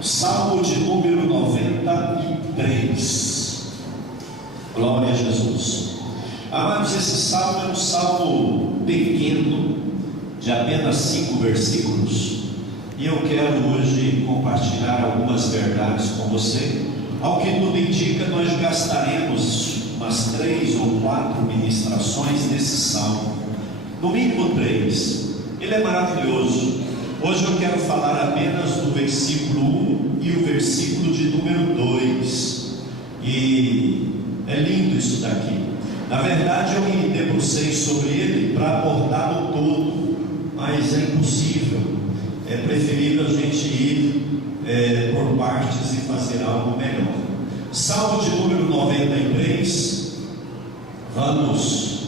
Salmo de número 93. Glória a Jesus. Amados, esse salmo é um salmo pequeno, de apenas 5 versículos, e eu quero hoje compartilhar algumas verdades com você. Ao que tudo indica, nós gastaremos umas 3 ou 4 ministrações desse salmo, no mínimo 3. Ele é maravilhoso. Hoje eu quero falar apenas do versículo 1 e o versículo de número 2. E é lindo isso daqui. Na verdade, eu me debrucei sobre ele para abordar o todo, mas é impossível. É preferível a gente ir por partes e fazer algo melhor. Salmo de número 93. Vamos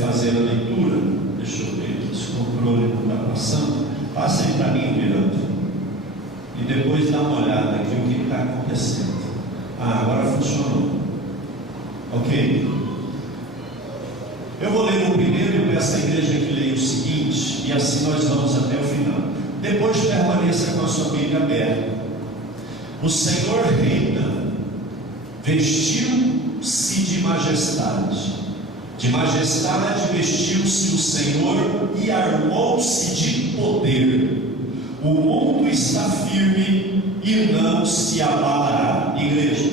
fazer a leitura. Deixa eu ver, esse controle não está passando. Passem para mim, Miranda, e depois dá uma olhada aqui o que está acontecendo. Agora funcionou. Ok? Eu vou ler o primeiro e peço à igreja que leia o seguinte, e assim nós vamos até o final. Depois permaneça com a sua Bíblia aberta. O Senhor reina, vestiu-se de majestade. De majestade vestiu-se o Senhor e armou-se de poder. O mundo está firme e não se abalará. Igreja.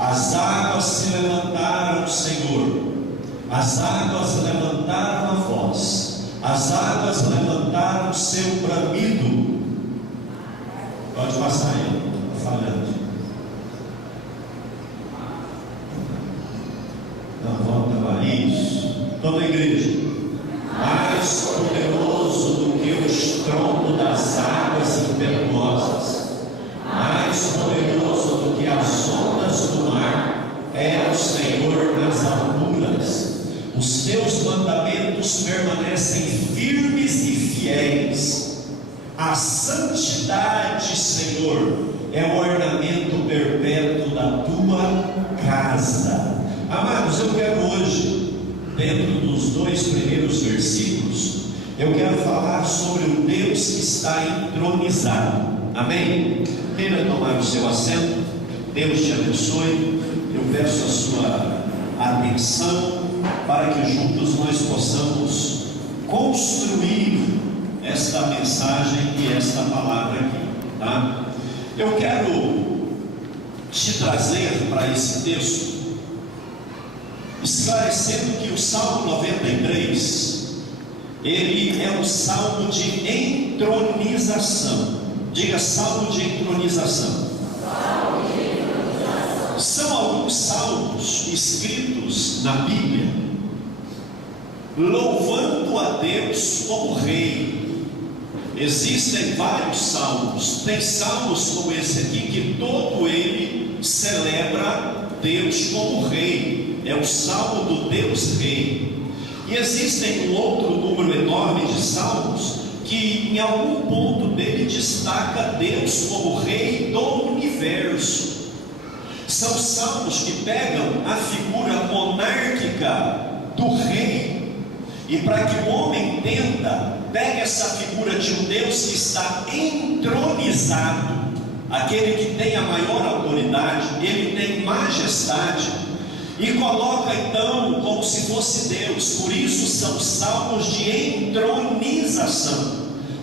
As águas se levantaram, Senhor. As águas levantaram a voz. As águas levantaram seu bramido. Pode passar aí, está falhando. Não, volta lá, isso. Toda a igreja. Mais poderoso do que o estrondo das águas impetuosas, mais poderoso do que as ondas do mar, é o Senhor nas alturas. Os teus mandamentos permanecem firmes e fiéis. A santidade, Senhor, é o ornamento perpétuo da tua casa. Amados, eu quero hoje, dentro dos 2 primeiros versículos, eu quero falar sobre o Deus que está entronizado. Amém? Queira tomar o seu assento. Deus te abençoe. Eu peço a sua atenção para que juntos nós possamos construir esta mensagem e esta palavra aqui, tá? Eu quero te trazer para esse texto, esclarecendo que o Salmo 93, ele é um salmo de entronização. Diga, salmo de entronização. São alguns salmos escritos na Bíblia, louvando a Deus como Rei. Existem vários salmos. Tem salmos como esse aqui, que todo ele celebra Deus como Rei. É o salmo do Deus Rei. E existem um outro número enorme de salmos que em algum ponto dele destaca Deus como Rei do universo. São salmos que pegam a figura monárquica do rei, e para que o homem entenda, pega essa figura de um Deus que está entronizado, aquele que tem a maior autoridade, ele tem majestade, e coloca então como se fosse Deus. Por isso são salmos de entronização.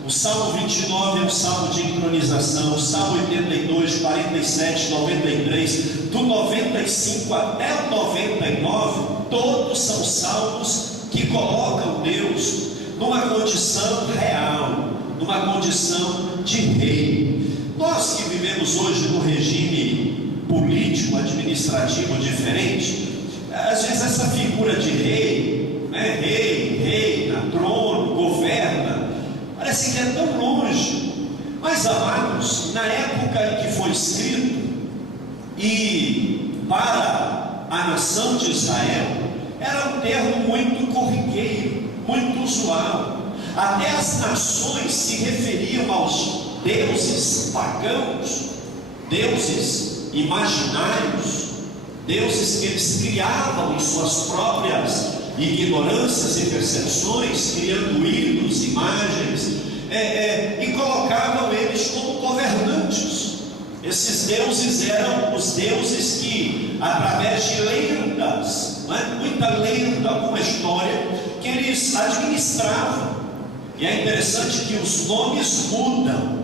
O Salmo 29 é um salmo de entronização. O Salmo 82, 47, 93, do 95 até o 99, todos são salmos que colocam Deus numa condição real, numa condição de rei. Nós que vivemos hoje num regime político, administrativo diferente, às vezes essa figura de rei, né? Rei, na trono, governa, parece que é tão longe. Mas, amados, na época em que foi escrito, e para a nação de Israel, era um termo muito corriqueiro, muito usual. Até as nações se referiam aos deuses pagãos, deuses imaginários, deuses que eles criavam em suas próprias ignorâncias e percepções, criando ídolos, imagens, e colocavam eles como governantes. Esses deuses eram os deuses que, através de lendas, muita lenda, alguma história, que eles administravam. E é interessante que os nomes mudam,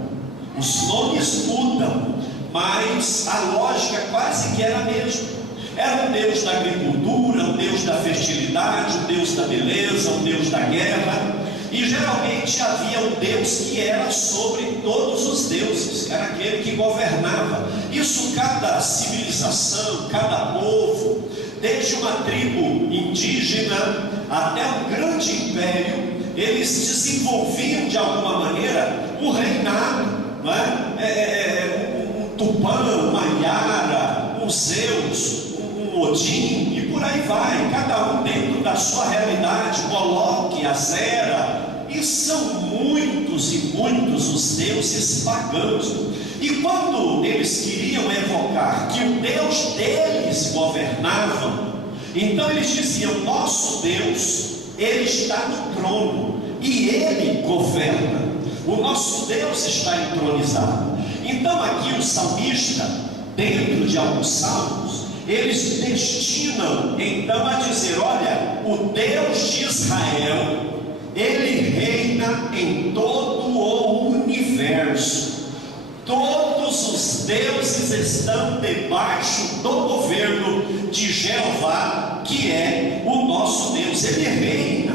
mas a lógica quase que era a mesma. Era um Deus da agricultura, um Deus da fertilidade, um Deus da beleza, um Deus da guerra. E geralmente havia um Deus que era sobre todos os deuses, era aquele que governava. Isso cada civilização, cada povo, desde uma tribo indígena até um grande império, eles desenvolviam de alguma maneira um reinado, um Tupã, uma Yara, um Zeus, um Odin, e por aí vai, cada um dentro da sua realidade, Moloque, Azera, e são muitos e muitos os deuses pagãos. E quando eles queriam evocar que o Deus deles governava, então eles diziam: nosso Deus, Ele está no trono e Ele governa, o nosso Deus está entronizado. Então aqui o salmista, dentro de alguns salmos, eles destinam então a dizer: olha, o Deus de Israel, Ele reina em todo o universo. Todos os deuses estão debaixo do governo de Jeová, que é o nosso Deus. Ele reina,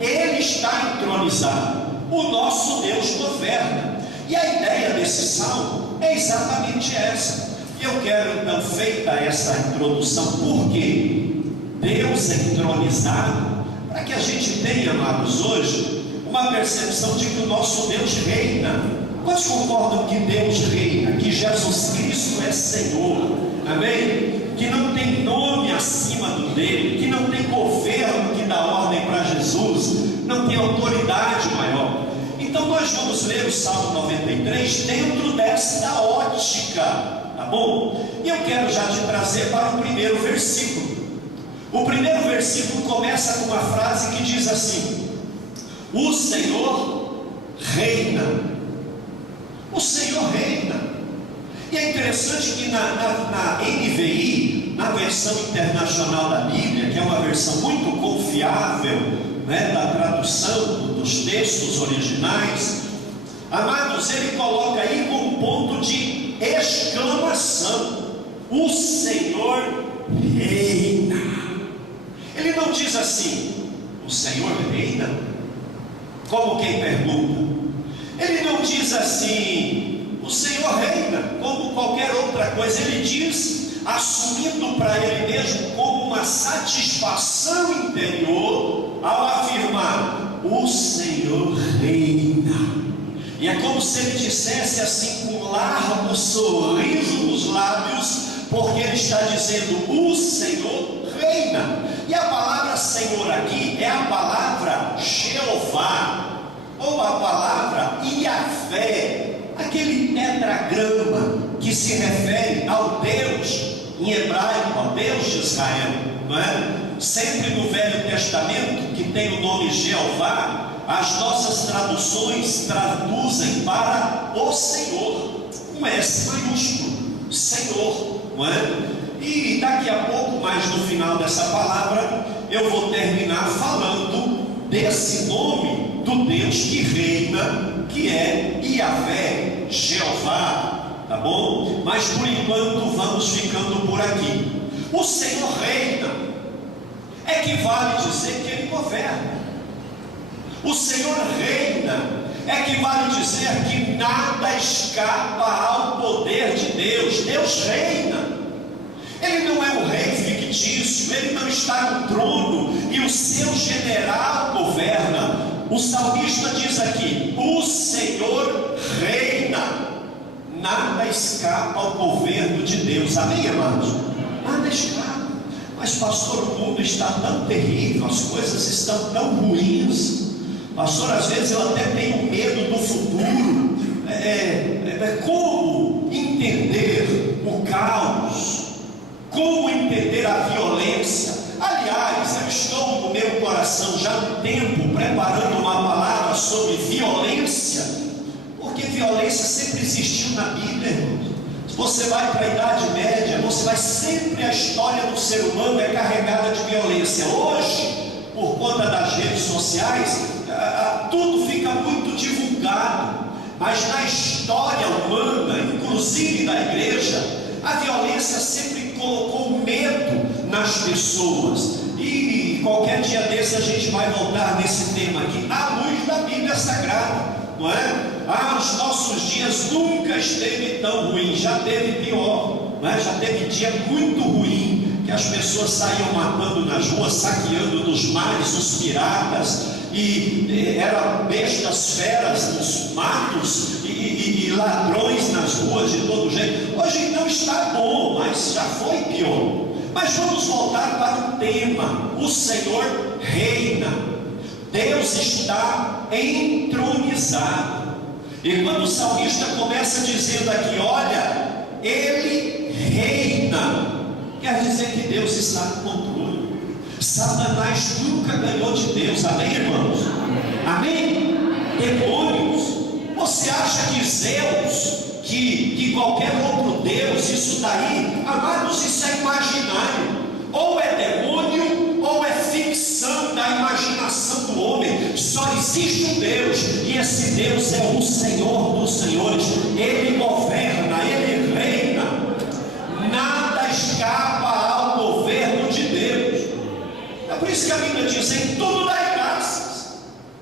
Ele está entronizado, o nosso Deus governa. E a ideia desse salmo é exatamente essa. Eu quero então, feita essa introdução, por que Deus é entronizado, para que a gente tenha, amados, hoje uma percepção de que o nosso Deus reina. Quantos concordam que Deus reina, que Jesus Cristo é Senhor, amém? Que não tem nome acima do dele, que não tem governo que dá ordem para Jesus, não tem autoridade maior. Então nós vamos ler o Salmo 93 dentro desta ótica, tá bom? E eu quero já te trazer para o primeiro versículo. O primeiro versículo começa com uma frase que diz assim: o Senhor reina. O Senhor reina. E é interessante que na NVI, na versão internacional da Bíblia, que é uma versão muito confiável, da tradução dos textos originais, amados, ele coloca aí com um ponto de exclamação: o Senhor reina. Ele não diz assim: o Senhor reina, como quem pergunta. Ele não diz assim: o Senhor reina, como qualquer outra coisa. Ele diz, assumindo para ele mesmo como uma satisfação interior, ao afirmar: o Senhor reina. E é como se ele dissesse assim, com um largo sorriso nos lábios, porque ele está dizendo: o Senhor reina. E a palavra Senhor aqui é a palavra Jeová, ou a palavra Iavé, aquele tetragrama que se refere ao Deus, em hebraico, ao Deus de Israel, não é? Sempre no Velho Testamento, que tem o nome Jeová, as nossas traduções traduzem para o Senhor, com S maiúsculo, Senhor, não é? E daqui a pouco, mais no final dessa palavra, eu vou terminar falando desse nome do Deus que reina, que é Iavé, Jeová, tá bom? Mas por enquanto vamos ficando por aqui. O Senhor reina, equivale dizer que Ele governa. O Senhor reina, equivale dizer que nada escapa ao poder de Deus. Deus reina. Ele não é um rei fictício, ele não está no trono e o seu general governa. O salmista diz aqui: o Senhor reina, nada escapa ao governo de Deus. Amém, amados? Nada escapa. Mas pastor, o mundo está tão terrível, as coisas estão tão ruins. Pastor, às vezes eu até tenho medo do futuro. Como entender o caos? Como entender a violência? Aliás, eu estou no meu coração já há um tempo preparando uma palavra sobre violência, porque violência sempre existiu na Bíblia, irmãos. Se você vai para a Idade Média, você vai sempre, a história do ser humano é carregada de violência. Hoje, por conta das redes sociais, tudo fica muito divulgado, mas na história humana, inclusive da igreja, a violência sempre colocou medo nas pessoas. E qualquer dia desse a gente vai voltar nesse tema aqui, à luz da Bíblia Sagrada, não é? Os nossos dias nunca esteve tão ruim, já teve pior, não é? Já teve dia muito ruim, que as pessoas saíam matando nas ruas, saqueando dos mares os piratas, e eram bestas feras nos matos, e ladrões nas ruas de todo jeito. Hoje então está bom, mas já foi pior. Mas vamos voltar para o tema. O Senhor reina, Deus está entronizado. E quando o salmista começa dizendo aqui, olha, Ele reina, quer dizer que Deus está no controle. Satanás nunca ganhou de Deus, amém, irmãos? Amém? Demônios, você acha que Zeus, que qualquer outro Deus, isso daí, amados, isso é imaginário, ou é demônio, ou é ficção da imaginação do homem. Só existe um Deus, e esse Deus é o Senhor dos senhores. Ele governa, Ele reina, nada escapa ao governo de Deus. É por isso que a Bíblia diz, em tudo dai graças.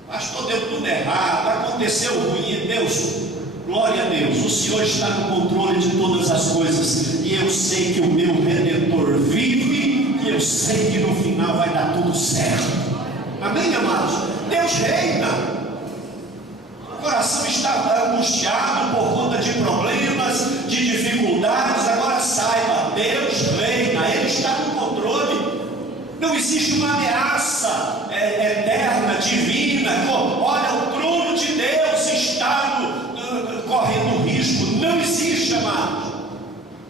Pastor, deu tudo errado, aconteceu ruim, Deus, glória a Deus, o Senhor está no controle de todas as coisas, e eu sei que o meu Redentor vive, e eu sei que no final vai dar tudo certo. Amém, amados? Deus reina. O coração está angustiado por conta de problemas, de dificuldades. Agora saiba, Deus reina, Ele está no controle. Não existe uma ameaça eterna, divina. Olha, o trono de Deus está correndo risco. Não existe, amados.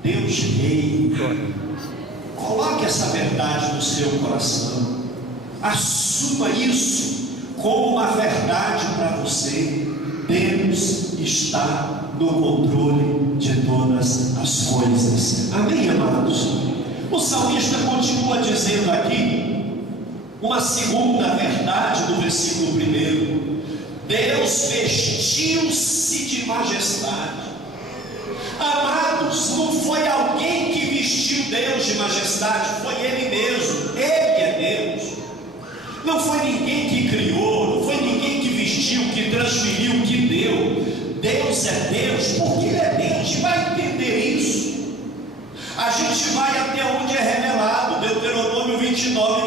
Deus reina. Coloque essa verdade no seu coração. Assuma isso como uma verdade para você. Deus está no controle de todas as coisas. Amém, amados? O salmista continua dizendo aqui uma segunda verdade do versículo 1. Deus vestiu-se de majestade. Amados, não foi alguém que vestiu Deus de majestade, foi Ele mesmo. Ele é Deus. Não foi ninguém que criou, não foi ninguém que vestiu, que transferiu, que deu. Deus é Deus porque Ele é Deus. A gente vai entender isso. A gente vai até onde é revelado, Deuteronômio 29,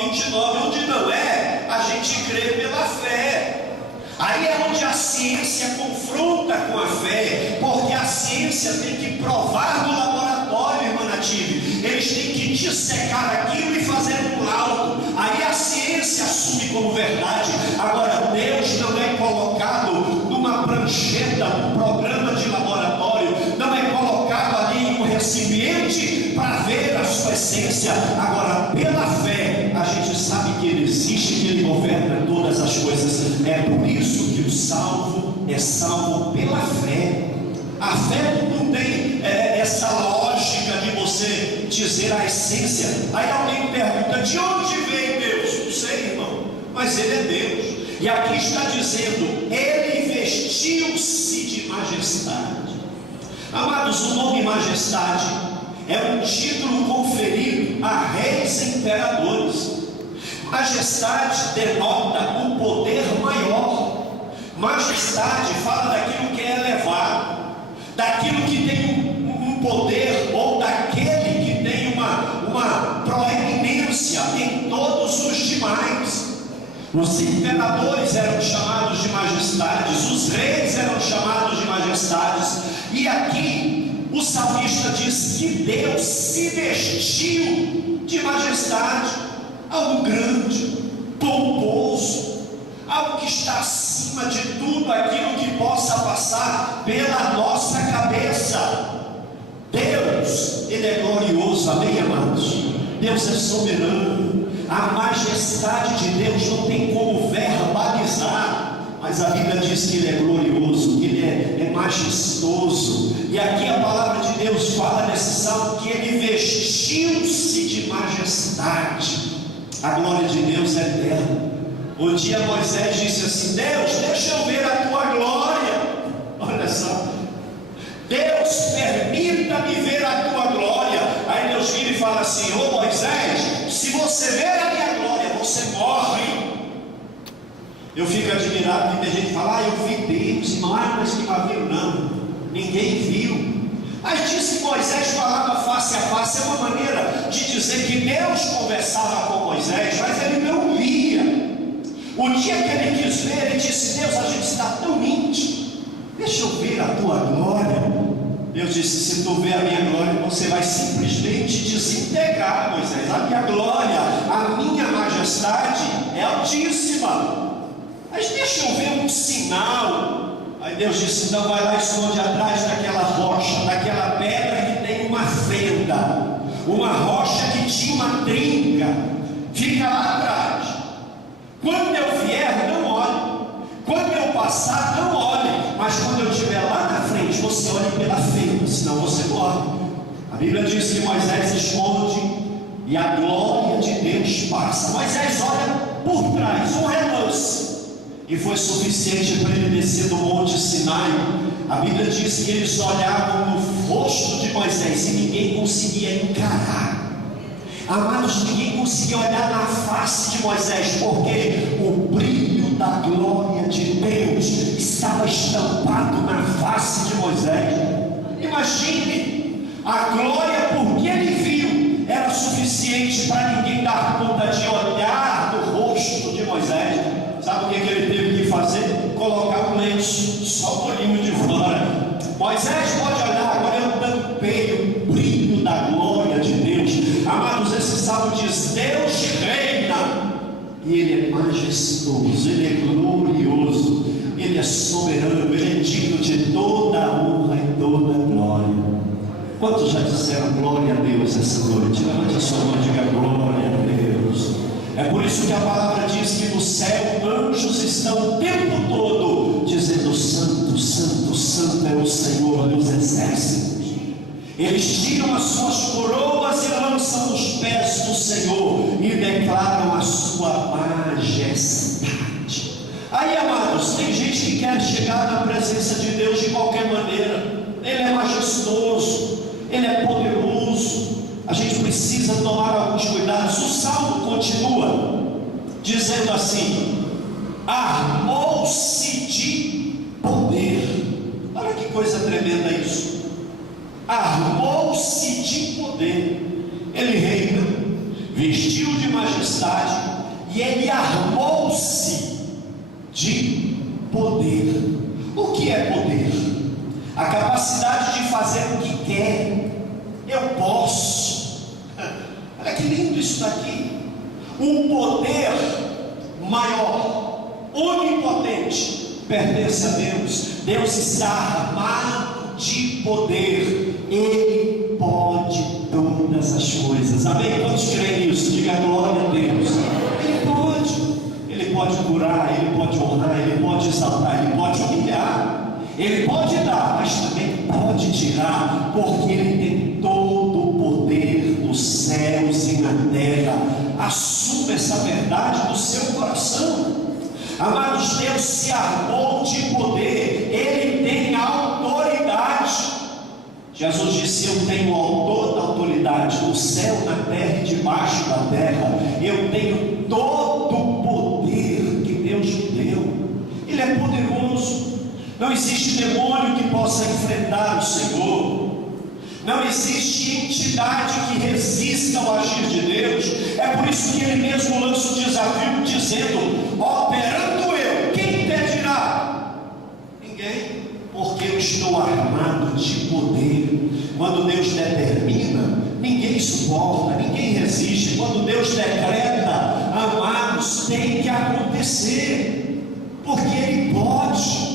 onde não é, a gente crê pela fé. Aí é onde a ciência confronta com a fé, porque a ciência tem que provar no laboratório, irmã Native. Eles têm que dissecar aquilo e fazer um laudo. Aí a ciência assume como verdade. Agora, Deus não é colocado numa prancheta, num programa de laboratório, não é colocado ali em um recipiente para ver a sua essência. Agora, pela fé, a gente sabe que Ele existe, que Ele governa todas as coisas. É por isso que o salvo é salvo pela fé. A fé não tem essa lógica de você dizer a essência. Aí alguém pergunta, de onde veio Deus? Não sei, irmão, mas Ele é Deus. E aqui está dizendo, Ele vestiu-se de majestade. Amados, o nome majestade é um título conferido a reis e imperadores. Majestade denota um poder maior. Majestade fala daquilo que é elevado, daquilo que tem um poder, ou daquele que tem uma proeminência em todos os demais. Os imperadores eram chamados de majestades, os reis eram chamados de majestades. E aqui o salmista diz que Deus se vestiu de majestade, algo grande, pomposo, algo que está acima de tudo aquilo que possa passar pela nossa cabeça. Deus, Ele é glorioso, amém, amados? Deus é soberano. A majestade de Deus não tem como verbalizar, mas a Bíblia diz que Ele é glorioso, que Ele é majestoso. E aqui a palavra de Deus fala nesse salmo que Ele vestiu-se de majestade. A glória de Deus é eterna. Um dia Moisés disse assim: Deus, deixa eu ver a tua glória. Olha só, Deus, permita-me ver a tua glória. Aí Deus vira e fala assim: ô Moisés, se você ver a minha glória, você morre. Eu fico admirado que tem gente que fala: eu vi Deus, mas que não viu. Não, ninguém viu. Mas diz que Moisés falava face a face. É uma maneira de dizer que Deus conversava com Moisés, mas ele não via. O dia que ele quis ver, ele disse: Deus, a gente está tão íntimo, deixa eu ver a tua glória. Deus disse: se tu ver a minha glória, você vai simplesmente desintegrar, Moisés. A minha glória, a minha majestade é altíssima, mas deixa eu ver um sinal. Aí Deus disse: então vai lá e esconde atrás daquela rocha, daquela pedra que tem uma fenda, uma rocha que tinha uma trinca. Fica lá atrás. Quando eu vier, não olhe. Quando eu passar, não olhe. Mas quando eu estiver lá na frente, você olhe pela fenda, senão você morre. A Bíblia diz que Moisés esconde e a glória de Deus passa. Moisés olha por trás, um relance, e foi suficiente para ele descer do monte Sinai. A Bíblia diz que eles olhavam no rosto de Moisés e ninguém conseguia encarar. Amados, ninguém conseguia olhar na face de Moisés, porque o brilho da glória de Deus estava estampado na face de Moisés. Imagine, a glória, porque ele viu, era suficiente para ninguém dar conta de olhar no rosto de Moisés. Sabe o que ele teve que fazer? Colocar um lenço, só o olhinho de fora. Moisés pode olhar, agora eu tampei o brilho da glória de Deus. Amados, esse salmo diz: Deus reina, e Ele é majestoso, Ele é glorioso, Ele é soberano, Ele é digno de toda a honra e toda a glória. Quantos já disseram glória a Deus essa noite? Levante a sua mão e diga glória a Deus. É por isso que a palavra diz que no céu anjos estão o tempo todo dizendo: santo, santo, santo é o Senhor dos exércitos. Eles tiram as suas coroas e lançam nos pés do Senhor e declaram a sua majestade. Aí, amados, tem gente que quer chegar na presença de Deus de qualquer maneira. Ele é majestoso, Ele é poderoso. A gente precisa tomar alguns cuidados. O salmo continua dizendo assim: armou-se de poder. Olha que coisa tremenda isso. Armou-se de poder. Ele reina, vestiu de majestade, e ele armou-se de poder. O que é poder? A capacidade de fazer o que quer. Eu posso. Olha que lindo isso daqui. Um poder maior, onipotente, pertence a Deus. Deus está armado de poder. Ele pode todas as coisas. Amém? Quantos creem nisso? Diga glória a Deus. Ele pode. Ele pode curar, Ele pode honrar, Ele pode exaltar, Ele pode humilhar, Ele pode dar, mas também pode tirar, porque Ele tem todo o poder nos céus e na terra. Assuma essa verdade no seu coração. Amados, Deus se armou de poder. Ele tem autoridade. Jesus disse: eu tenho toda a autoridade no céu, na terra e debaixo da terra. Eu tenho todo o poder que Deus me deu. Ele é poderoso. Não existe demônio que possa enfrentar o Senhor. Não existe entidade que resista ao agir de Deus. É por isso que Ele mesmo lança o desafio dizendo: operando eu, quem impedirá? Ninguém, porque eu estou armado de poder. Quando Deus determina, ninguém suporta, ninguém resiste. Quando Deus decreta, amados, tem que acontecer, porque Ele pode.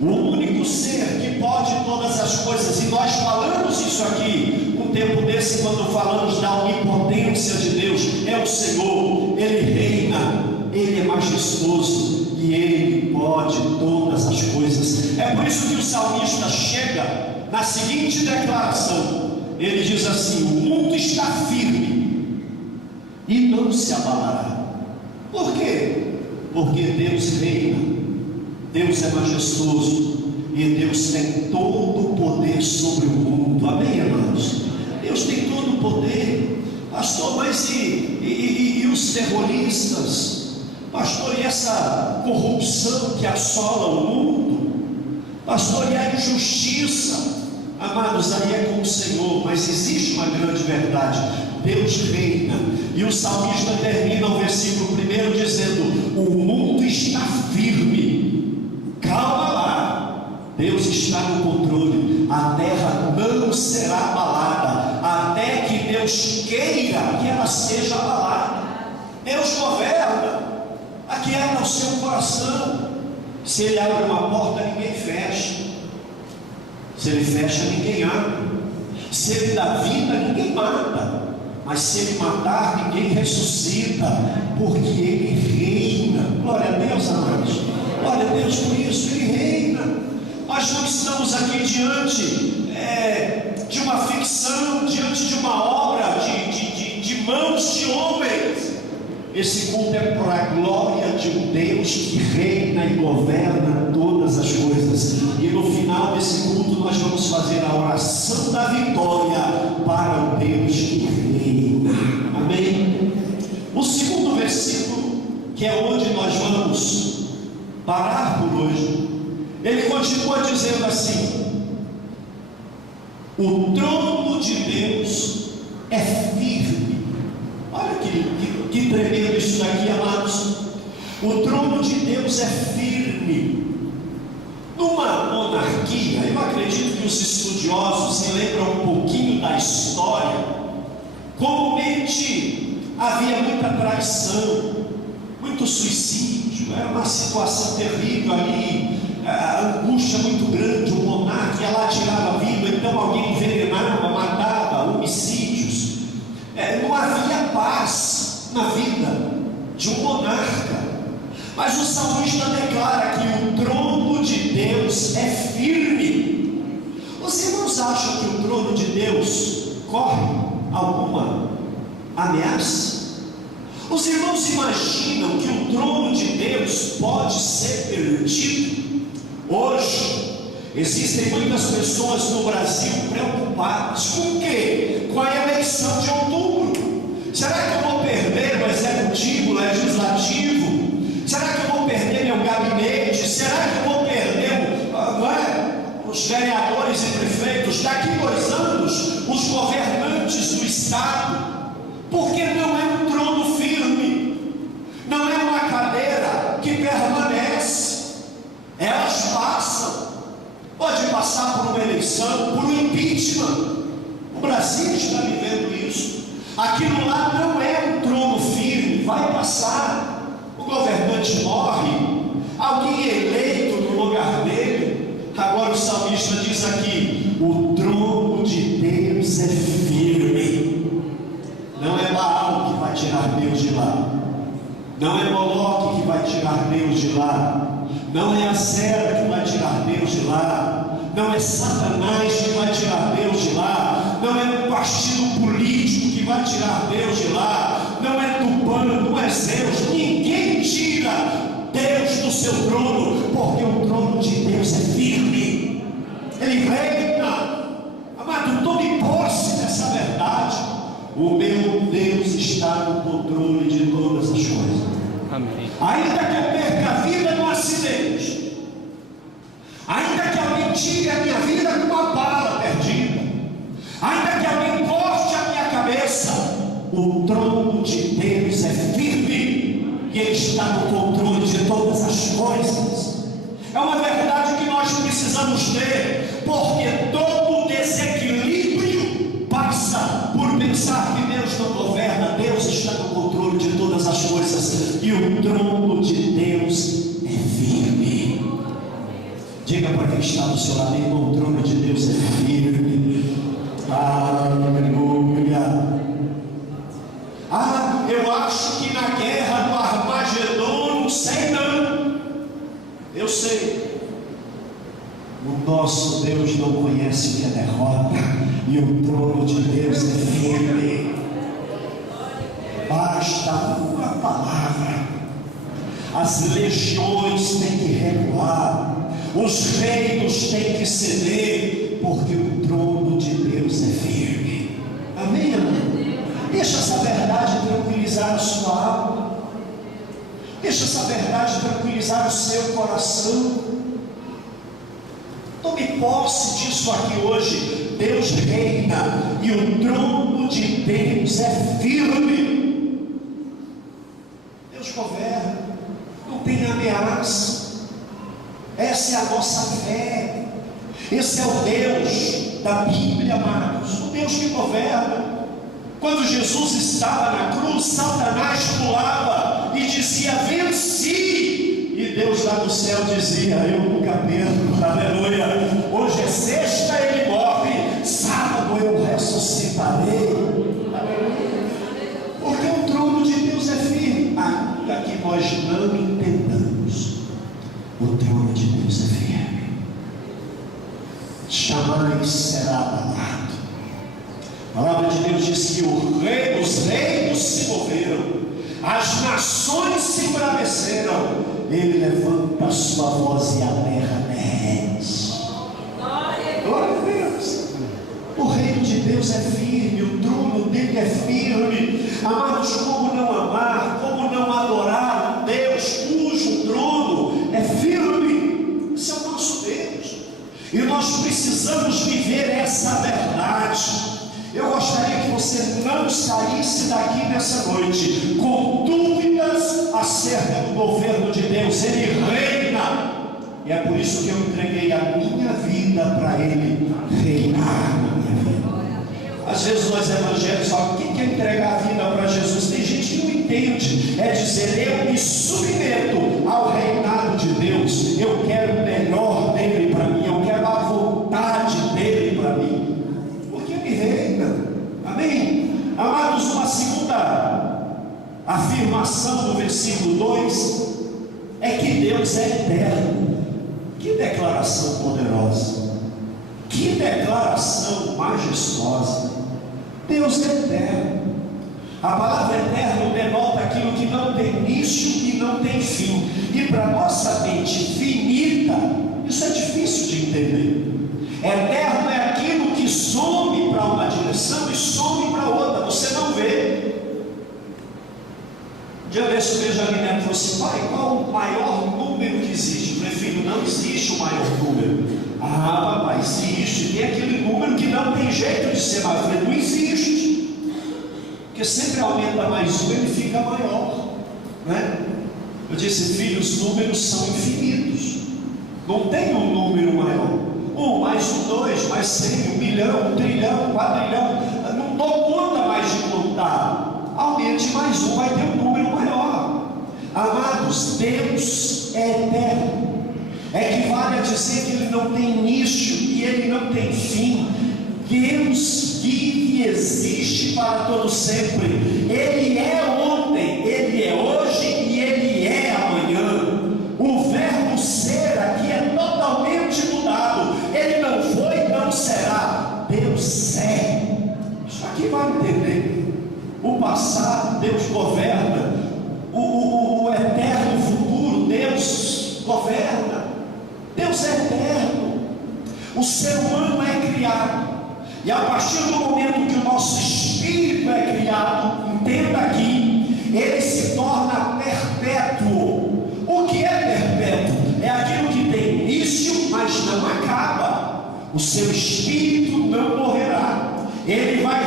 O único ser que pode todas as coisas, e nós falamos isso aqui um tempo desse, quando falamos da onipotência de Deus, é o Senhor. Ele reina, Ele é majestoso e Ele pode todas as coisas. É por isso que o salmista chega na seguinte declaração. Ele diz assim: o mundo está firme e não se abalará. Por quê? Porque Deus reina, Deus é majestoso e Deus tem todo o poder sobre o mundo. Amém, irmãos? Deus tem todo o poder. Pastor, mas e os terroristas? Pastor, e essa corrupção que assola o mundo? Pastor, e a injustiça? Amados, aí é com o Senhor, mas existe uma grande verdade: Deus reina. E o salmista termina o versículo 1 dizendo: o mundo está firme, calma lá, Deus está no controle, a terra não será abalada, até que Deus queira que ela seja abalada. Deus governa, aquieta o seu coração. Se Ele abre uma porta, ninguém fecha. Se Ele fecha, ninguém abre. Se Ele dá vida, ninguém mata. Mas se Ele matar, ninguém ressuscita, porque Ele reina. Glória a Deus, amados. Glória a Deus por isso, Ele reina. Nós não estamos aqui diante de uma ficção, diante de uma obra de mãos de homens. Esse culto é para a glória de um Deus que reina e governa todas as coisas. E no final desse culto nós vamos fazer a oração da vitória para o Deus que reina. Amém? O segundo versículo, que é onde nós vamos parar por hoje, ele continua dizendo assim: o trono de Deus é firme. Olha que tremendo isso daqui, amados. O trono de Deus é firme. Numa monarquia, eu acredito que os estudiosos se lembram um pouquinho da história. Comumente havia muita traição, muito suicídio, era uma situação terrível ali, a angústia muito grande. O monarca ia lá, tirava a vida, então alguém envenenava, matava, homicídios. Não havia paz na vida de um monarca. Mas o salmista declara que o trono de Deus é firme. Os irmãos acham que o trono de Deus corre alguma ameaça? Os irmãos imaginam que o trono de Deus pode ser perdido? Hoje existem muitas pessoas no Brasil preocupadas com o quê? Com a eleição de outubro. Será que eu vou perder o executivo, o legislativo? Será que eu vou perder meu gabinete? Será que eu vou perder os vereadores e prefeitos? Daqui 2 anos, os governantes do estado? Porque não é um trono firme, não é uma cadeira que permanece. Elas passam. Pode passar por uma eleição, por um impeachment. O Brasil está vivendo isso. Aquilo lá não é um trono firme, vai passar. O governante morre, alguém é eleito no lugar dele. Agora o salmista diz aqui: o trono de Deus é firme. Não é Baal que vai tirar Deus de lá, não é Moloque que vai tirar Deus de lá, não é Acera que vai tirar Deus de lá, não é Satanás que vai tirar Deus de lá, não é um partido político que vai tirar Deus de lá, não é Tupã, não é Zeus. Ninguém tira Deus do seu trono, porque o trono de Deus é firme, Ele reina. Amado, tome posse dessa verdade. O meu Deus está no controle de todas as coisas. Amém. Ainda que eu perca a vida num acidente, ainda que alguém tire a minha vida com uma bala perdida, ainda que alguém corte a minha cabeça, o trono de Deus é firme e Ele está no controle de todas as coisas. É uma verdade que nós precisamos ter, porque todo desequilíbrio passa por pensar que Deus não governa. Deus está no controle de todas as coisas e o trono de Deus é firme. Diga para quem está do seu lado: irmão, o trono de Deus é firme. Aleluia. Eu acho que na guerra nosso Deus não conhece o que é derrota, e o trono de Deus é firme. Basta uma palavra, as legiões têm que recuar, os reinos têm que ceder, porque o trono de Deus é firme. Amém, amém? Deixa essa verdade tranquilizar a sua alma, deixa essa verdade tranquilizar o seu coração. Tome posse disso aqui hoje. Deus reina e o trono de Deus é firme. Deus governa, não tem ameaça. Essa é a nossa fé. Esse é o Deus da Bíblia, amados, o Deus que governa. Quando Jesus estava na cruz, Satanás pulava e dizia: venci. E Deus lá do céu dizia: eu nunca perco, aleluia. Hoje é sexta, ele morre, sábado eu ressuscitarei. Porque o trono de Deus é firme. Ainda que nós não entendamos, o trono de Deus é firme, jamais será abalado. A palavra de Deus diz que os reinos se moveram, as nações se embraveceram. Ele levanta a sua voz e a terra derrete. Glória a Deus. O reino de Deus é firme, o trono dele é firme. Amados, como não amar, como não adorar Deus cujo trono é firme? Esse é o nosso Deus, e nós precisamos viver essa verdade. Eu gostaria que você não saísse daqui nessa noite com dúvidas acerca do governo de Deus. Ele reina, e é por isso que eu entreguei a minha vida para Ele reinar na minha vida. Às vezes nós evangélicos falam: o que é entregar a vida para Jesus? Tem gente que não entende. É dizer: eu me submeto ao reinado de Deus, eu quero o melhor dele para mim, eu quero a vontade dele para mim, porque Ele reina. Amém? Amados, uma segunda afirmação do versículo 2 é que Deus é eterno. Que declaração poderosa, que declaração majestosa. Deus é eterno. A palavra eterno denota aquilo que não tem início e não tem fim, e para nossa mente finita, isso é difícil de entender. Eterno é aquilo que some para uma direção e some para outra, você não vê. Um dia desse o Benjamin Neto falou assim: pai, qual o maior número que existe? Eu falei: filho, não existe o maior número. Ah, papai, existe. Tem aquele número que não tem jeito de ser maior. Eu falei: não existe, porque sempre aumenta mais um, ele fica maior, né? Eu disse: filho, os números são infinitos, não tem um número maior. 1 mais 1, 2 mais 100, 1 milhão, 1 trilhão, 4 trilhão, não dou conta mais de contar. Aumente mais um, vai ter um número maior. Amados, Deus é eterno. Equivale a dizer que Ele não tem início e Ele não tem fim. Deus vive e existe para todo sempre. Ele é ontem, Ele é hoje e Ele é amanhã. O verbo ser aqui é totalmente mudado. Ele não foi, não será. Deus é. Isso aqui vai entender. O passado, Deus governa. O eterno futuro, Deus governa. Deus é eterno. O ser humano é criado, e a partir do momento que o nosso espírito é criado, entenda aqui, ele se torna perpétuo. O que é perpétuo? É aquilo que tem início, mas não acaba. O seu espírito não morrerá, ele vai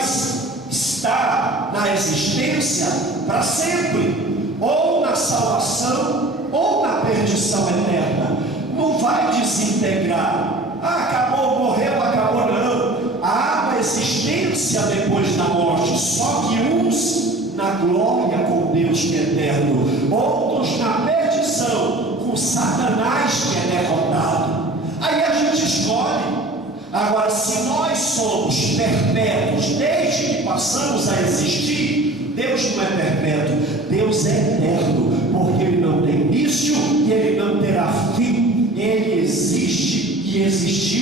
estar na existência para sempre, ou na salvação ou na perdição eterna. Não vai desintegrar. Ah, acabou, morreu, acabou, não. Há uma existência depois da morte, só que uns na glória com Deus que é eterno, outros na perdição com Satanás que é derrotado. Aí a gente escolhe. Agora, se nós somos perpétuos desde que passamos a existir, Deus não é perpétuo, Deus é eterno, porque Ele não tem início e Ele não terá fim. Ele existe e existiu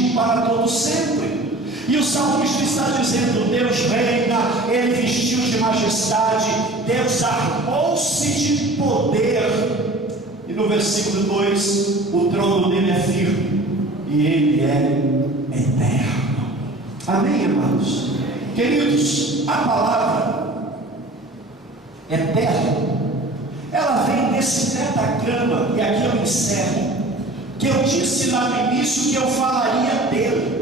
E o salmista está dizendo: Deus reina, Ele vestiu de majestade, Deus armou-se de poder. E no versículo 2, o trono dele é firme e Ele é eterno. Amém, amados? Queridos, a palavra eterno, ela vem desse tetagrama, e aqui eu encerro, que eu disse lá no início que eu falaria dele.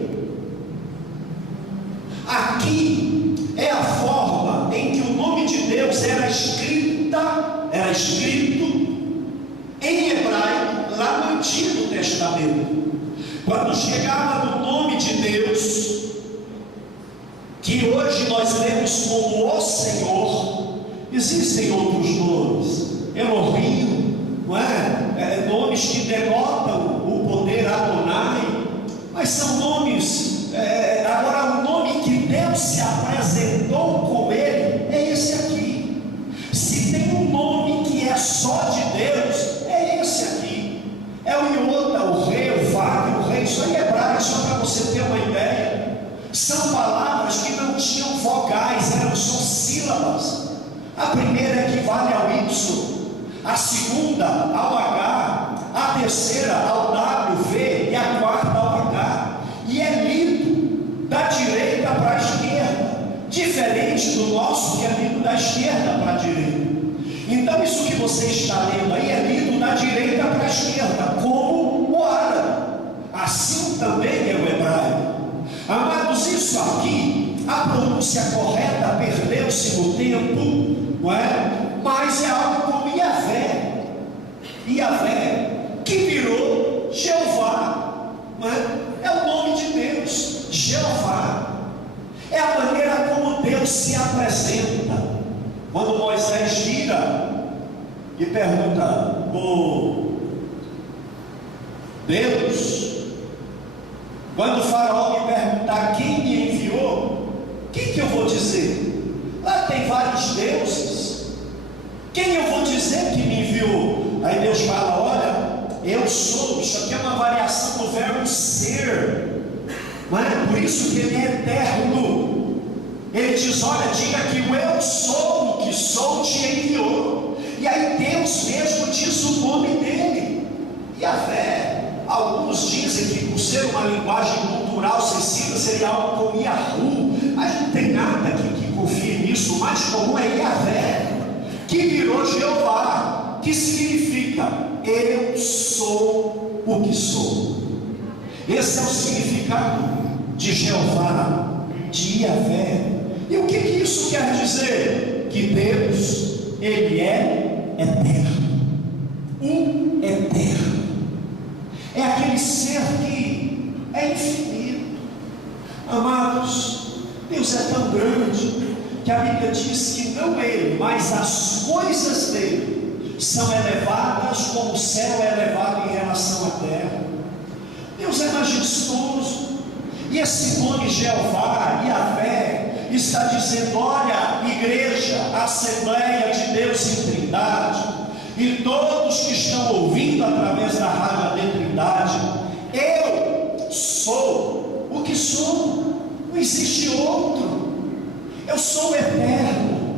Aqui é a forma em que o nome de Deus era escrito em hebraico lá no Antigo Testamento. Quando chegava no nome de Deus, que hoje nós lemos como o Senhor, existem outros nomes, Elohim, não é? Nomes que denotam o poder Adonai, mas são nomes. Agora, o nome que Deus se apresentou com ele é esse aqui. Se tem um nome que é só de Deus, é esse aqui. É o Iota, o rei, o Vale, o rei. Isso aí é hebraico, só para você ter uma ideia. São palavras que não tinham vogais, eram só sílabas. A primeira equivale ao Y, a segunda ao H, a terceira ao W, V, e a quarta ao H. E é lido da direita para a esquerda, diferente do nosso, que é lido da esquerda para a direita. Então isso que você está lendo aí é lido da direita para a esquerda, como o árabe. Assim também é o hebraico. Amados, isso aqui, a pronúncia correta perdeu-se no tempo, não é? Mas é algo como Yahvé, que virou Jeová, não é? É o nome de Deus, Jeová. É a maneira como Deus se apresenta. Quando Moisés vira e pergunta: Deus, quando o faraó me perguntar quem me enviou, o que eu vou dizer? Lá tem vários deuses, quem eu vou dizer que me enviou? Aí Deus fala: olha, eu sou. Isso aqui é uma variação do verbo ser, não é? Por isso que ele é eterno. Ele diz: olha, diga que o eu sou, o que sou te enviou. E aí Deus mesmo diz o nome dele, Yahvé. Alguns dizem que por ser uma linguagem cultural sensível seria algo como Yahu, mas não tem nada que confie nisso. O mais comum é Yahvé, que virou Jeová, que significa eu sou o que sou. Esse é o significado de Jeová, de Yahvé. E o que isso quer dizer? Que Deus, Ele é eterno, o eterno. É aquele ser que é infinito. Amados, Deus é tão grande que a Bíblia diz que não Ele, mas as coisas dele são elevadas como o céu é elevado em relação à terra. Deus é majestoso. E esse nome Jeová, Yahvé, está dizendo: olha, igreja, Assembleia de Deus em Trindade, e todos que estão ouvindo através da rádio da Trindade, eu sou o que sou, não existe outro. Eu sou o eterno,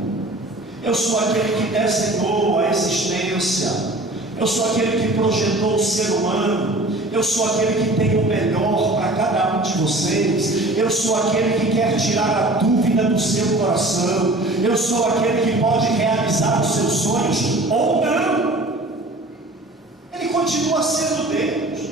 eu sou aquele que desenhou a existência, eu sou aquele que projetou o ser humano, eu sou aquele que tem o melhor para cada um de vocês, eu sou aquele que quer tirar a dúvida do seu coração, eu sou aquele que pode realizar os seus sonhos ou não. Ele continua sendo Deus.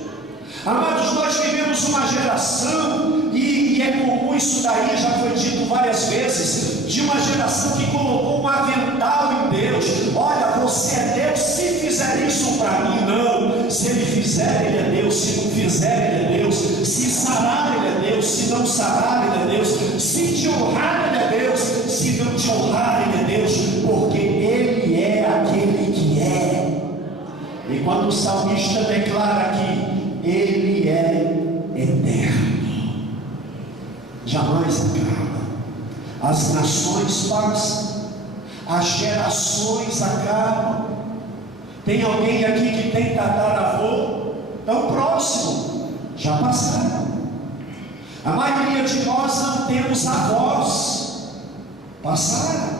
Amados, nós vivemos uma geração, e é comum isso daí, já foi dito várias vezes, de uma geração que colocou um avental em Deus. Olha, você é Deus se fizer isso para mim. Não, se Ele fizer, Ele é Deus. Se não fizer, Ele é Deus. Se sarar, Ele é Deus. Se não sarar, Ele é Deus. Se te honrar, Ele é Deus. Se não te honrar, Ele é Deus. Porque Ele é aquele que é. E quando o salmista declara aqui, Ele é eterno, jamais acaba. As nações passam, as gerações acabam. Tem alguém aqui que tem tataravô tão próximo? Já passaram. A maioria de nós não temos a voz. Passaram.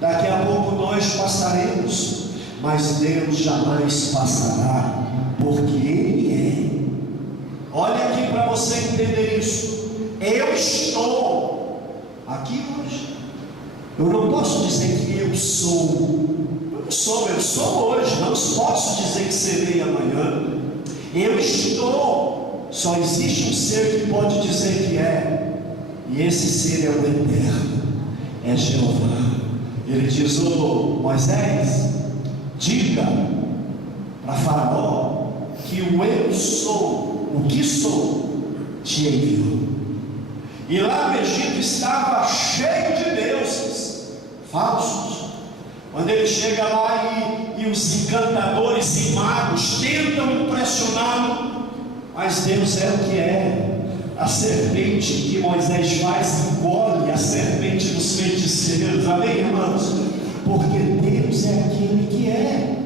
Daqui a pouco nós passaremos, mas Deus jamais passará, porque Ele é. Olha aqui para você entender isso. Eu estou aqui hoje. Eu não posso dizer que eu sou. Eu sou hoje. Não posso dizer que serei amanhã. Eu estou. Só existe um ser que pode dizer que é. E esse ser é o eterno. É Jeová. Ele diz: ô Moisés, diga para Faraó que o eu sou, o que sou, te enviou. E lá no Egito estava cheio de deuses falsos. Quando ele chega lá e os encantadores e magos tentam impressioná-lo, mas Deus é o que é. A serpente que Moisés faz engole a serpente dos feiticeiros. Amém, irmãos? Porque Deus é aquele que é.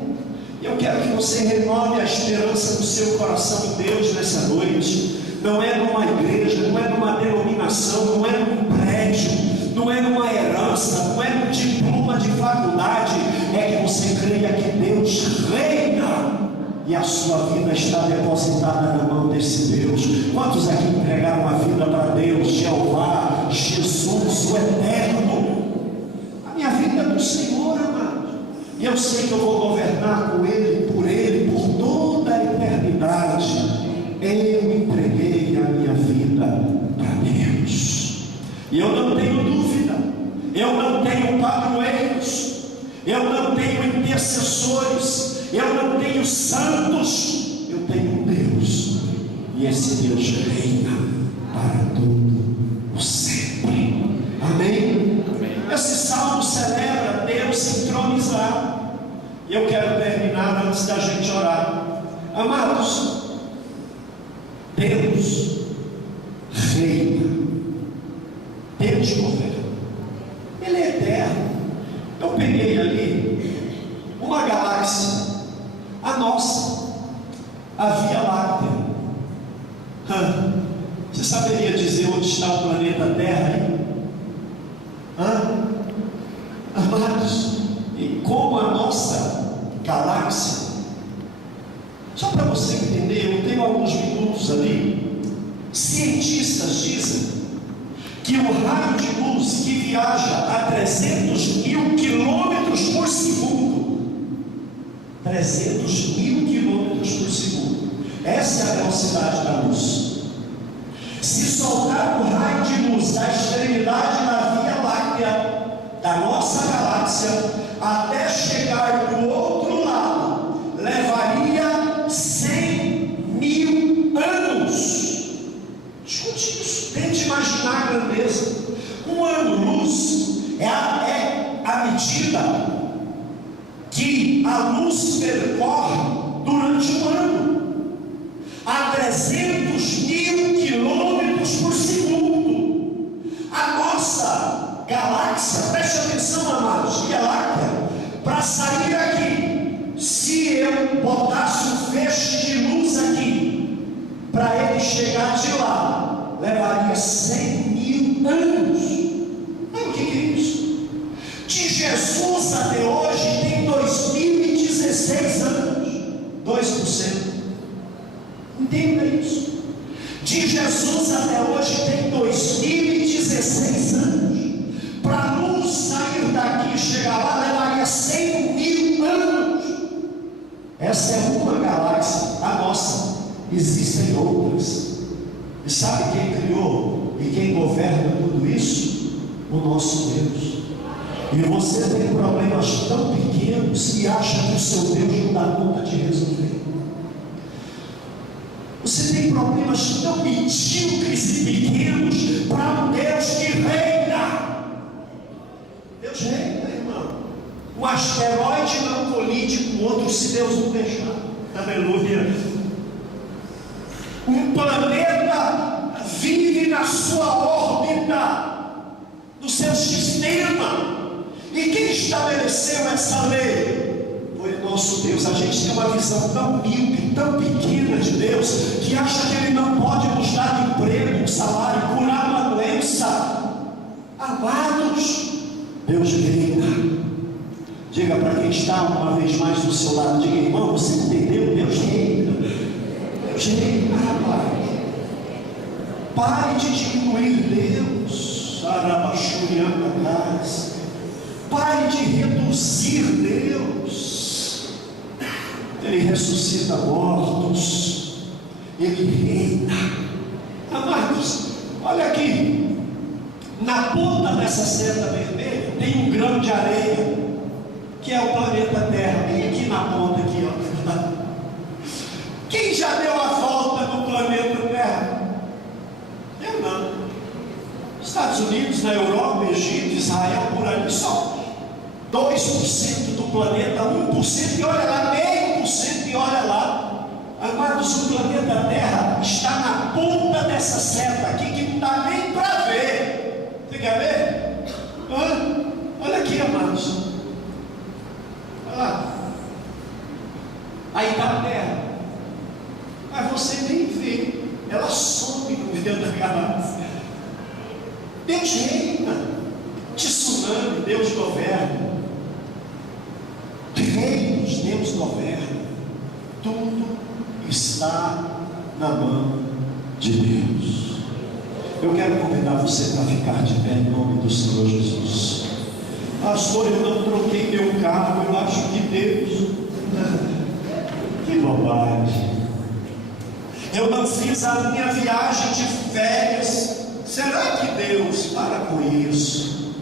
Eu quero que você renove a esperança do seu coração em Deus nessa noite. Não é numa igreja, não é numa denominação, não é num prédio, não é numa herança, não é num diploma de faculdade. É que você creia que Deus reina e a sua vida está depositada na mão desse Deus. Quantos aqui entregaram a vida para Deus, Jeová, Jesus, o Eterno? A minha vida é do Senhor, amado. E eu sei que eu vou governar com Ele, por toda a eternidade. Eu entreguei a minha vida para Deus. E eu não tenho dúvida. Eu não tenho padroeiros. Eu não tenho intercessores. Eu não tenho santos, eu tenho um Deus, e esse Deus reina para todo o sempre. Amém? Esse salmo celebra Deus entronizado. E eu quero terminar antes da gente orar. Amados, Deus reina, Deus governa, Ele é eterno. Eu peguei ali uma galáxia, a nossa, a Via Láctea. Você saberia dizer onde está o planeta Terra aí? Amados, e como a nossa galáxia, só para você entender, eu tenho alguns minutos ali. Cientistas dizem que o raio de luz que viaja a 300 mil quilômetros por segundo, 300 mil quilômetros por segundo, essa é a velocidade da luz. Se soltar o raio de luz da extremidade da Via Láctea, da nossa galáxia, até chegar do outro lado, levaria 100 mil anos. Escute isso, tente imaginar a grandeza. Um ano-luz é a medida que a luz percorre durante um ano, a 300 mil quilômetros por segundo. A nossa galáxia, preste atenção, amados, Via Láctea, para sair daqui, se eu botasse um feixe de luz aqui, para ele chegar de lá, levaria 100 mil anos. Mas o que é isso? De Jesus até hoje tem 2016 anos, 2%. Entenda isso. De Jesus até hoje tem 2016 anos. Para a luz sair daqui e chegar lá, levaria 100 mil anos. Essa é uma galáxia, a nossa. Existem outras. E sabe quem criou e quem governa tudo isso? O nosso Deus. E você tem problemas tão pequenos e acha que o seu Deus não dá conta de resolver. Você tem problemas tão medíocres e pequenos para um Deus que reina. Deus reina, irmão. Um asteroide não colide com outro se Deus não deixar. Aleluia. Um planeta vive na sua órbita, no seu sistema. E quem estabeleceu essa lei? Foi o nosso Deus. A gente tem uma visão tão míope, tão pequena de Deus, que acha que Ele não pode nos dar emprego, um salário, curar uma doença. Amados, Deus reina. Diga para quem está uma vez mais do seu lado, diga: irmão, você entendeu? Deus reina. Deus reina, rapaz. Pare de diminuir Deus. Pare de reduzir Deus. Ele ressuscita mortos. Ele reina. Amados, olha aqui. Na ponta dessa seta vermelha tem um grão de areia, que é o planeta Terra. Bem aqui na ponta aqui, ó. Quem já deu a volta no planeta Terra? Eu não. Estados Unidos, na Europa, Egito, Israel, por ali só 2% do planeta, 1% e olha lá, 0,5% e olha lá. Amados, o planeta Terra está na ponta dessa seta aqui, que não dá nem para ver. Você quer ver? Olha aqui, amados. Olha lá. Aí está a Terra. Mas você nem vê. Ela some no meio da galáxia. Deus reina. Tsunami, Deus governa. Reinos, Deus governa. Tudo está na mão de Deus. Eu quero convidar você para ficar de pé em nome do Senhor Jesus. Pastor, eu não troquei meu carro, eu acho que Deus. Que bobagem. Eu não fiz a minha viagem de férias. Será que Deus? Para com isso.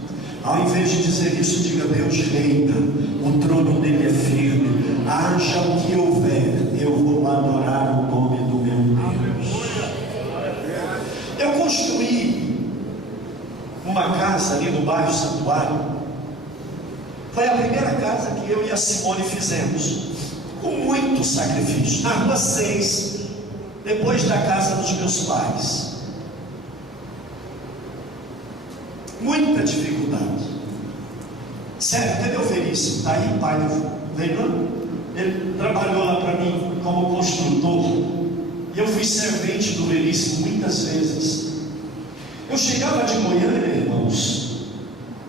Ao invés de dizer isso, diga: Deus reina, o trono dele é firme. Haja o que houver, eu vou adorar o nome do meu Deus. Eu construí uma casa ali no bairro Santuário. Foi a primeira casa que eu e a Simone fizemos, com muito sacrifício, na Rua 6, depois da casa dos meus pais. Muita dificuldade. Sério, cadê o Veríssimo? Está aí, pai do Leilão? Ele trabalhou lá para mim como construtor. E eu fui servente do Veríssimo muitas vezes. Eu chegava de Goiânia, irmãos,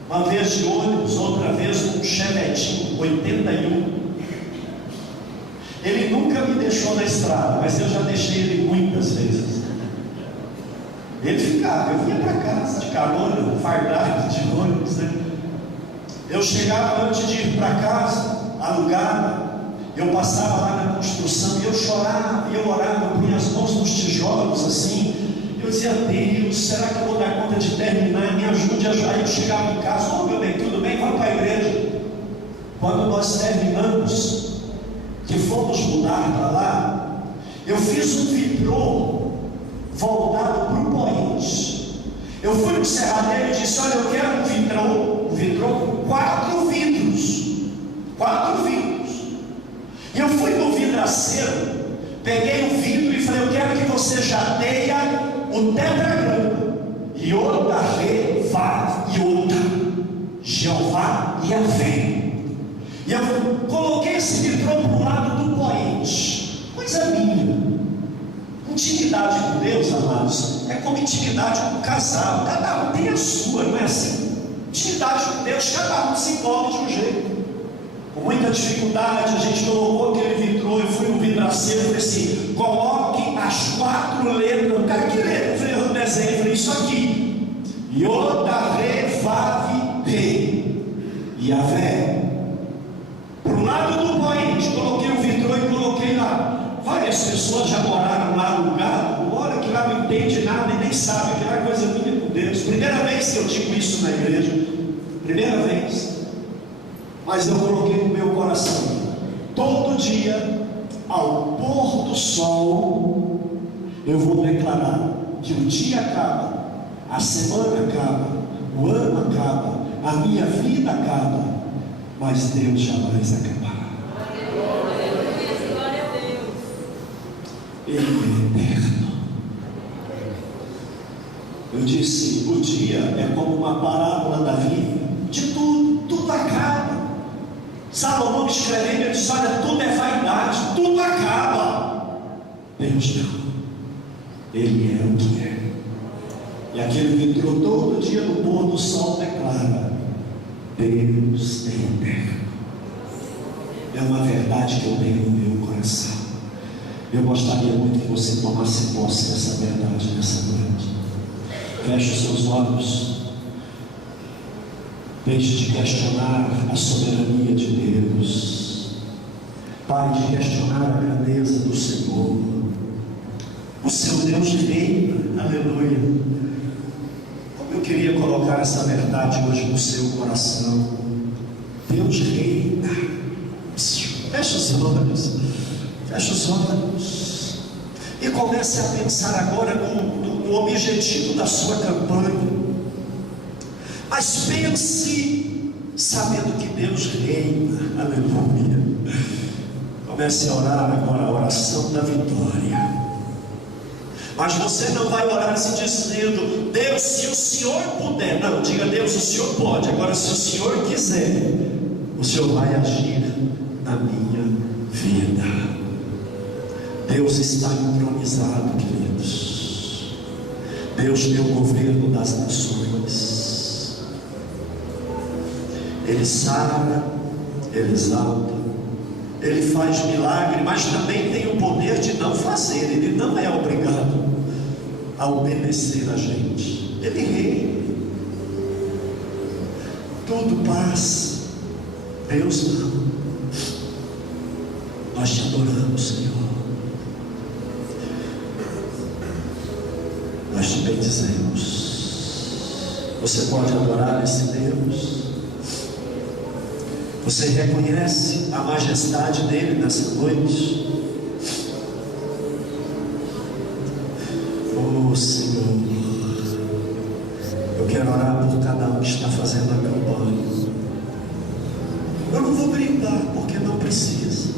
uma vez de ônibus, outra vez num Chevetinho 81. Ele nunca me deixou na estrada, mas eu já deixei ele muitas vezes. Ele ficava, eu vinha para casa de carona, fardado de ônibus, né? Eu chegava antes de ir para casa, alugada, eu passava lá na construção e eu chorava, e eu orava, eu punha as mãos nos tijolos assim. Eu dizia: Deus, será que eu vou dar conta de terminar? Me ajude a ajudar. Eu chegava em casa: meu bem, tudo bem? Vamos para a igreja. Quando nós terminamos, que fomos mudar para lá, eu fiz um vitrô voltado para o poente. Eu fui no serradeiro e disse: olha, eu quero um vitrô com 4 vidros. 4 vidros. E eu fui no vidraceiro, peguei o vidro e falei: eu quero que você jateia o tetragrama. Yoda, Re, Vá, Yoda, Jeová e Yahvé. E eu coloquei esse vitrô para o lado do poente. Coisa minha. Intimidade com Deus, amados, é como intimidade com o casal. Cada um tem a sua, não é assim? Intimidade com Deus, cada um se envolve de um jeito. Com muita dificuldade, a gente colocou aquele vitrô. Eu fui no vidraceiro e falei assim: coloque as 4 letras. Cara, que letra? Eu desenhei, falei: isso aqui. Yoda, Re, Vav, Re. Yahvé. Para o lado do poente, coloquei o vitrô e coloquei lá. Várias pessoas já moraram lá no lugar, hora que lá não entende nada e nem sabe, que era coisa minha com Deus. Primeira vez que eu digo isso na igreja, primeira vez. Mas eu coloquei no meu coração: todo dia, ao pôr do sol, eu vou declarar que o dia acaba, a semana acaba, o ano acaba, a minha vida acaba, mas Deus jamais acabará. Ele é eterno. Eu disse: o dia é como uma parábola da vida. De tudo, tudo acaba. Salomão escrevendo, ele diz: olha, tudo é vaidade, tudo acaba. Deus não, Ele é o que é. E aquele que entrou todo dia no pôr do sol declara: Deus é eterno. É uma verdade que eu tenho no meu coração. Eu gostaria muito que você tomasse posse dessa verdade nessa noite. Feche os seus olhos. Deixe de questionar a soberania de Deus. Pare de questionar a grandeza do Senhor. O seu Deus reina. Aleluia. Como eu queria colocar essa verdade hoje no seu coração. Deus reina. Feche os olhos. Feche os olhos. E comece a pensar agora no objetivo da sua campanha. Mas pense sabendo que Deus reina. Aleluia. Comece a orar agora a oração da vitória. Mas você não vai orar se dizendo: Deus, se o Senhor puder. Não, diga: Deus, o Senhor pode. Agora, se o Senhor quiser, o Senhor vai agir na minha vida. Deus está entronizado, queridos. Deus tem o governo das nações. Ele sara, Ele exalta, Ele faz milagre, mas também tem o poder de não fazer. Ele não é obrigado a obedecer a gente. Ele reina. Tudo passa, Deus não. Nós te adoramos, Senhor. Nós te bendizemos. Você pode adorar esse Deus. Você reconhece a majestade dele nessa noite? Oh Senhor, eu quero orar por cada um que está fazendo a campanha. Eu não vou brindar porque não precisa.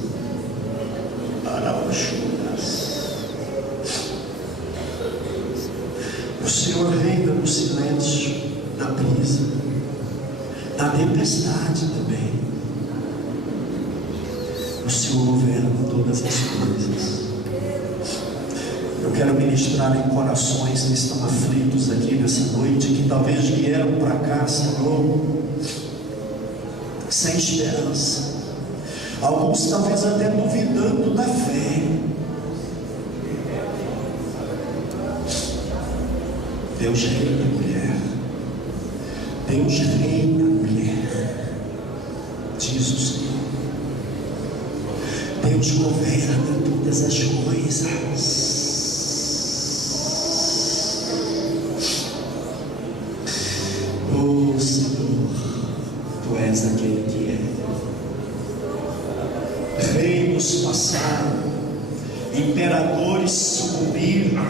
O Senhor reina no silêncio, na brisa, na tempestade também. O Senhor governa todas as coisas. Eu quero ministrar em corações que estão aflitos aqui nessa noite, que talvez vieram para cá, Senhor, sem esperança. Alguns talvez até duvidando da fé. Deus reina, mulher. Deus reina, mulher. Diz o Senhor. Deus governa todas as coisas. Oh Senhor, Tu és aquele que é. Reinos passaram, imperadores sucumbiram,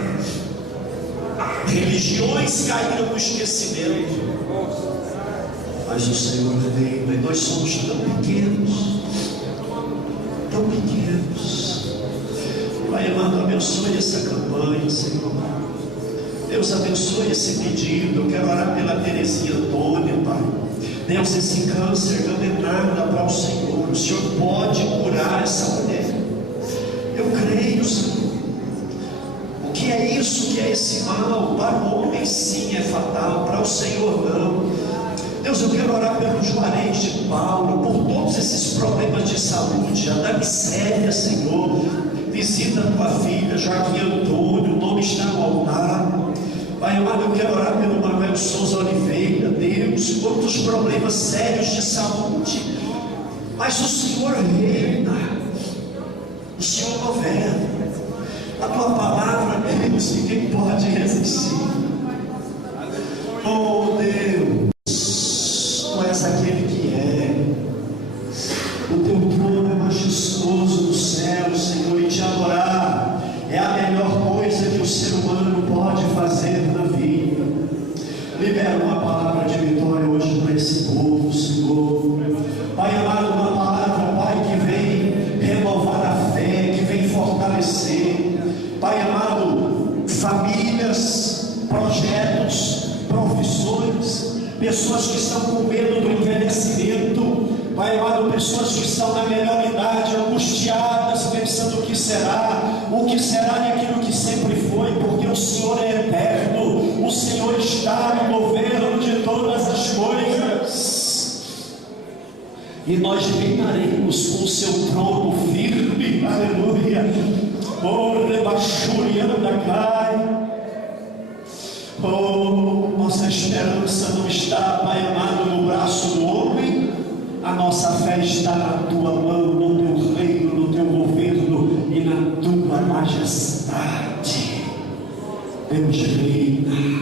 religiões caíram no esquecimento, mas o Senhor reina. E nós somos tão pequenos. Pai amado, abençoe essa campanha, Senhor. Deus, abençoe esse pedido. Eu quero orar pela Terezinha Antônia, Pai. Deus, esse câncer não é nada para o Senhor. O Senhor pode curar essa mulher. Eu creio, Senhor. O que é isso? O que é esse mal? Para o homem sim é fatal, para o Senhor não. Deus, eu quero orar pelo Juarez de Paulo, por todos esses problemas de saúde, a da miséria, Senhor. Visita a tua filha, Joaquim Antônio, o nome está no altar. Pai amado, eu quero orar pelo Manuel Souza Oliveira. Deus, quantos problemas sérios de saúde, mas o Senhor reina, o Senhor governa. A tua palavra, Deus, ninguém pode resistir. Oh Deus, Tu és aquele que é. O Teu trono é majestoso no céu, Senhor, e Te adorar é a melhor coisa que o ser humano pode fazer na vida. Libera uma palavra de vitória hoje para esse povo, Senhor. Pai amado, uma palavra, Pai, que vem renovar a fé, que vem fortalecer. Pai amado, famílias, projetos, profissões, pessoas que estão com medo do envelhecimento. Pai amado, pessoas que estão na melhor idade, angustiadas, pensando o que será daquilo que sempre foi, porque o Senhor é eterno, o Senhor está no governo de todas as coisas, e nós reinaremos com o seu trono firme, aleluia. Oh, rebachurianda cai. Oh, nossa esperança não está, Pai amado, no braço do homem, a nossa fé está na tua mão, no teu reino, no teu governo e na tua majestade. Deus reina.